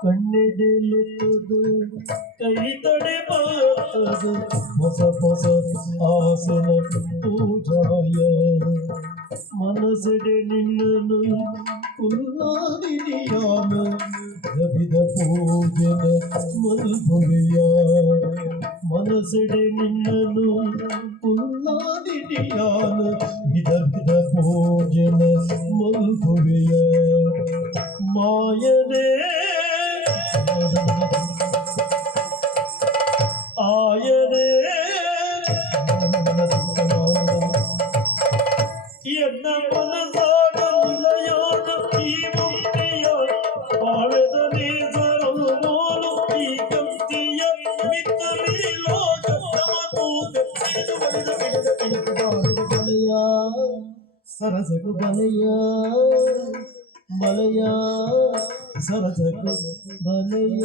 ಕಣ್ಣಿಡಿಲುತ್ತದೆ ಕೈ ತಡೆ ಬರುತ್ತದೆ ಹೊಸ ಹೊಸ ಆಸನ ಪೂಜಾಯ ಮನಸ್ಸಿಡೆ ನಿನ್ನನು ಉಲ್ಲಾದಿನಿಯಾನ ರವಿದ ಪೂಜನ ಮಲ್ಭುವಿಯ ಮನಸ್ಸಿಡೆ ನಿನ್ನನು ಉಲ್ಲಾದಿನಿಯಾನ ವಿಧ ವಿಧ ಪೂಜನ ಮಲ್ಭುವಿಯ ಮಾಯನೇ ಆಯನೇ ಎನ್ನ ಮನಸಾಗ ನಿಲಯಾದ ಈ ಮುಕ್ತಿಯ ಆಳದ ನೇಸರನು ಈ ಕಂತಿಯ ಮಿತ್ತಲಿ ಲೋಕ ಸಮತೂಕ ಬಲೆಯ ಸರಸಗು ಬಲೆಯ ಬಲೆಯ ಸರಸಗು ಬಲೆಯ